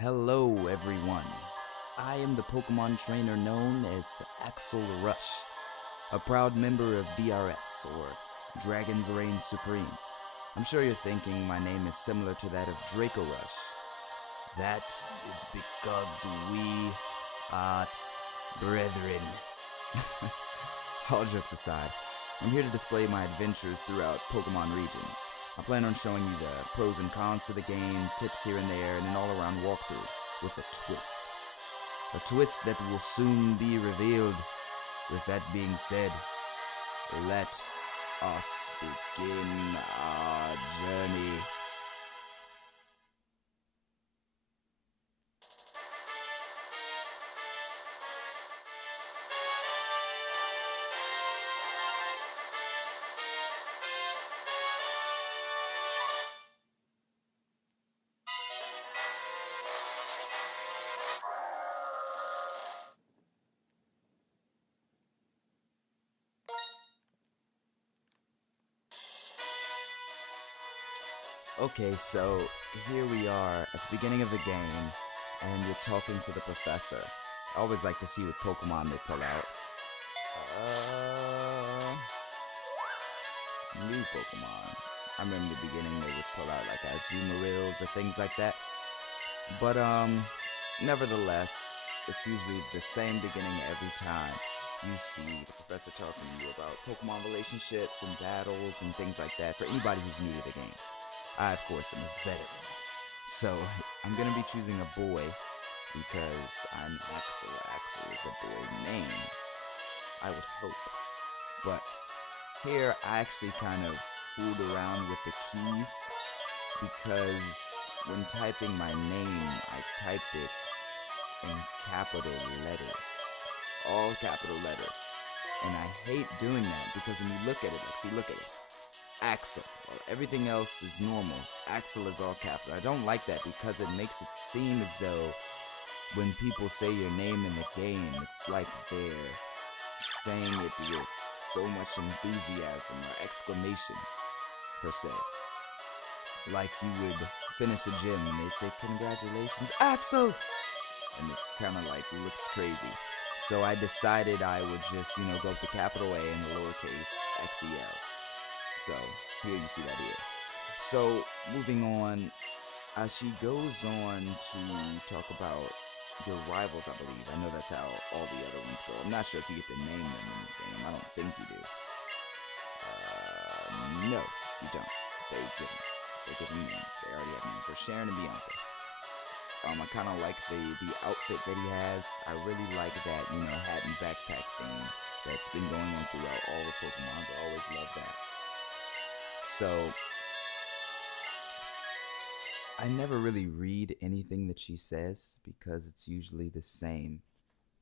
Hello, everyone. I am the Pokemon trainer known as Axel Rush, a proud member of DRS, or Dragon's Reign Supreme. I'm sure you're thinking my name is similar to that of Draco Rush. That is because we are brethren. All jokes aside, I'm here to display my adventures throughout Pokemon regions. I plan on showing you the pros and cons to the game, tips here and there, and an all-around walkthrough with a twist. A twist that will soon be revealed. With that being said, let us begin our journey. Okay, so here we are at the beginning of the game, and you're talking to the professor. I always like to see what Pokemon they pull out. New Pokemon. I remember the beginning they would pull out like Azumarils or things like that. But nevertheless, it's usually the same beginning every time. You see the professor talking to you about Pokemon relationships and battles and things like that for anybody who's new to the game. I, of course, am a veteran. So, I'm going to be choosing a boy because I'm Axel. Axel is a boy name, I would hope. But here, I actually kind of fooled around with the keys because when typing my name, I typed it in capital letters. All capital letters. And I hate doing that because when you look at it, like, see, look at it. Axel. Well, everything else is normal. Axel is all capital. I don't like that because it makes it seem as though when people say your name in the game, it's like they're saying it with so much enthusiasm or exclamation, per se. Like you would finish a gym and they'd say, "Congratulations, Axel!" And it kind of like looks crazy. So I decided I would just, go with the capital A and the lowercase XEL. So, here you see that here. So, moving on, she goes on to talk about your rivals, I believe. I know that's how all the other ones go. I'm not sure if you get to name them in this game. I don't think you do. No, you don't. They give them names. They already have names. So, Sharon and Bianca. I kind of like the outfit that he has. I really like that, hat and backpack thing that's been going on throughout all the Pokemon. I always love that. So, I never really read anything that she says because it's usually the same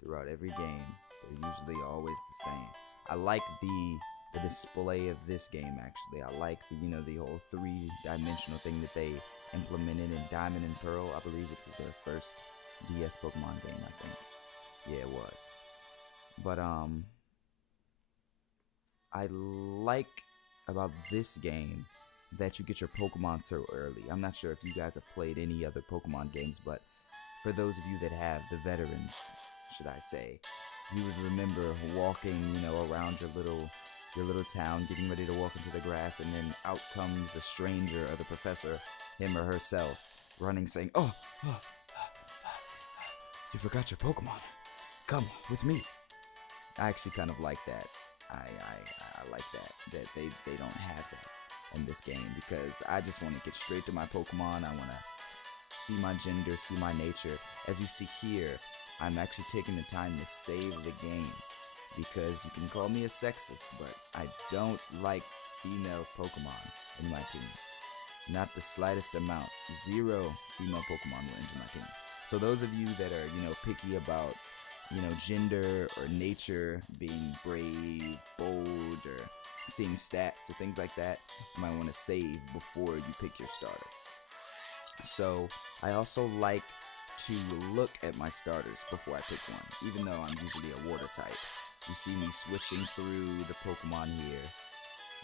throughout every game. They're usually always the same. I like the display of this game, actually. I like the whole three-dimensional thing that they implemented in Diamond and Pearl, I believe, which was their first DS Pokemon game, I think. Yeah, it was. But, I like about this game that you get your Pokemon so early. I'm not sure if you guys have played any other Pokemon games, but for those of you that have, the veterans, should I say, you would remember walking, around your little town, getting ready to walk into the grass, and then out comes a stranger or the professor, him or herself, running, saying, "Oh, you forgot your Pokemon. Come with me." I actually kind of like that. I like that they don't have that in this game because I just want to get straight to my Pokemon. I want to see my gender, see my nature. As you see here, I'm actually taking the time to save the game because you can call me a sexist, but I don't like female Pokemon in my team. Not the slightest amount. 0 female Pokemon will enter my team. So those of you that are, picky about gender or nature, being brave, bold, or seeing stats or things like that, you might want to save before you pick your starter. So I also like to look at my starters before I pick one, even though I'm usually a water type. You see me switching through the Pokemon here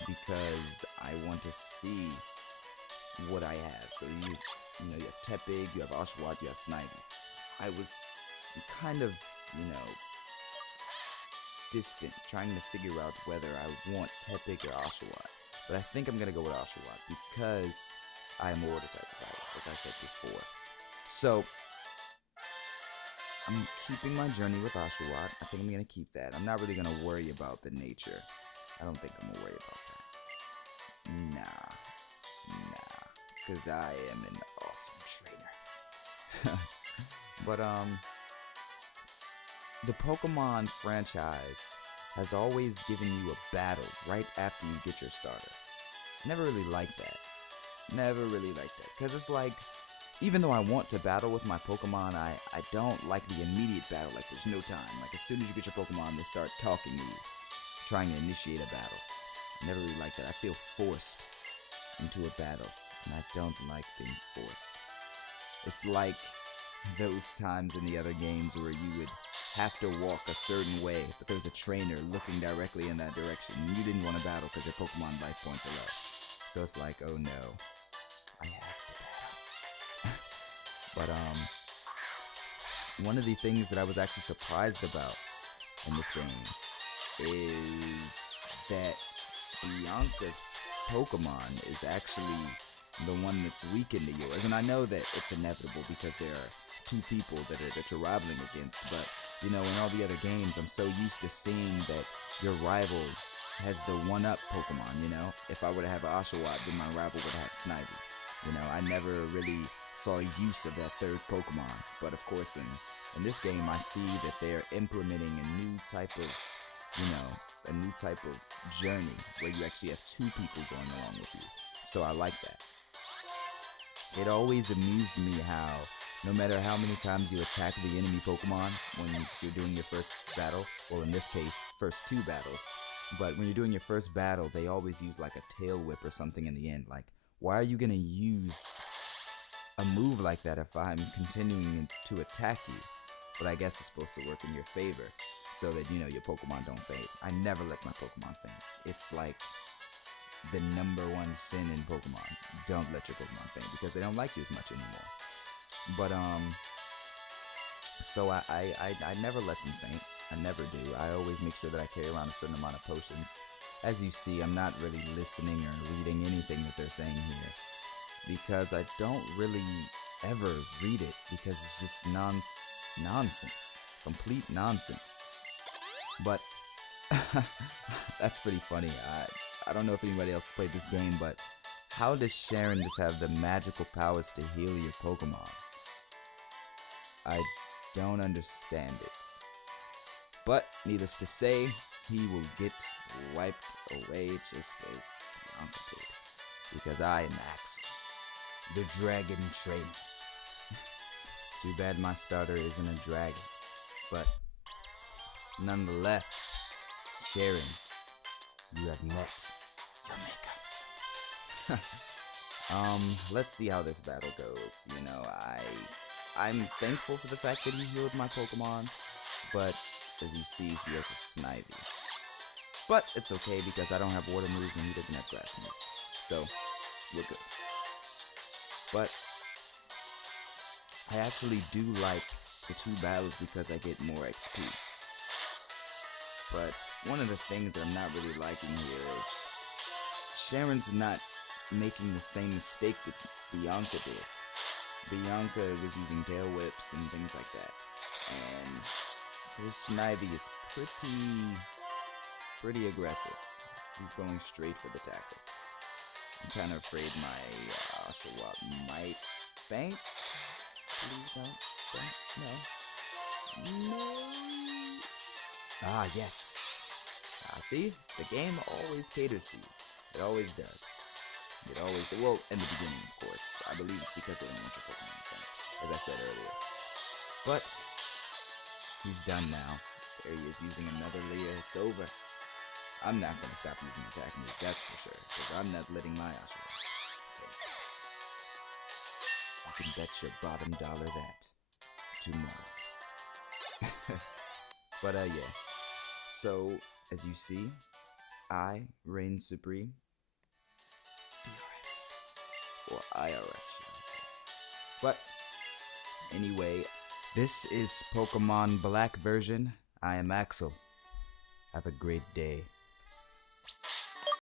because I want to see what I have. So you know, you have Tepig, you have Oshawott, you have Snivy. I was kind of, you know, distant, trying to figure out whether I want Tepig or Oshawott. But I think I'm gonna go with Oshawott because I am a water type fighter, as I said before. So I'm keeping my journey with Oshawott. I think I'm gonna keep that. I'm not really gonna worry about the nature. I don't think I'm gonna worry about that. Nah, because I am an awesome trainer. But the Pokemon franchise has always given you a battle right after you get your starter. Never really liked that. Because it's like, even though I want to battle with my Pokemon, I don't like the immediate battle. Like, there's no time. Like, as soon as you get your Pokemon, they start talking to you, trying to initiate a battle. I never really like that. I feel forced into a battle, and I don't like being forced. It's like those times in the other games where you would have to walk a certain way, but there was a trainer looking directly in that direction, and you didn't want to battle because your Pokemon life points are low. So it's like, oh no, I have to battle. But one of the things that I was actually surprised about in this game is that Bianca's Pokemon is actually the one that's weakened to yours. And I know that it's inevitable because there are two people that you're rivaling against, but you know, in all the other games, I'm so used to seeing that your rival has the one-up Pokemon, you know? If I were to have an Oshawott, then my rival would have Snivy. You know, I never really saw use of that third Pokemon. But of course, in this game, I see that they're implementing a new type of, you know, a new type of journey where you actually have two people going along with you. So I like that. It always amused me how no matter how many times you attack the enemy Pokemon when you're doing your first battle, well, in this case, first two battles, but when you're doing your first battle, they always use like a tail whip or something in the end. Like, why are you gonna use a move like that if I'm continuing to attack you? But I guess it's supposed to work in your favor so that, you know, your Pokemon don't faint. I never let my Pokemon faint. It's like the #1 sin in Pokemon. Don't let your Pokemon faint because they don't like you as much anymore. But so I never let them faint. I never do. I always make sure that I carry around a certain amount of potions. As you see, I'm not really listening or reading anything that they're saying here because I don't really ever read it because it's just nonsense, complete nonsense. But that's pretty funny. I don't know if anybody else played this game, but how does Sharon just have the magical powers to heal your Pokemon? I don't understand it. But needless to say, he will get wiped away just as Bianca did. Because I am Axel, the Dragon Trainer. Too bad my starter isn't a dragon. But nonetheless, Sharon, you have met your maker. Let's see how this battle goes. You know, I'm thankful for the fact that he healed my Pokemon, but as you see, he has a Snivy. But it's okay because I don't have water moves and he doesn't have grass moves. So, we're good. But I actually do like the two battles because I get more XP. But one of the things that I'm not really liking here is Sharon's not making the same mistake that Bianca did. Bianca was using tail whips and things like that. And his Snivy is pretty aggressive. He's going straight for the tackle. I'm kind of afraid my Oshawott might faint. Please don't. No. Ah, yes. See? The game always caters to you. It always does. It always, well, in the beginning, of course. I believe it's because they didn't want your Pokemon to faint, as I said earlier. But he's done now. There he is using another Leah. It's over. I'm not going to stop using attack moves, that's for sure, because I'm not letting my Oshawott faint. You can bet your bottom dollar that tomorrow. But yeah. So, as you see, I reign supreme. DRS. or IRS, should I say. But anyway, this is Pokemon Black version. I am Axel. Have a great day.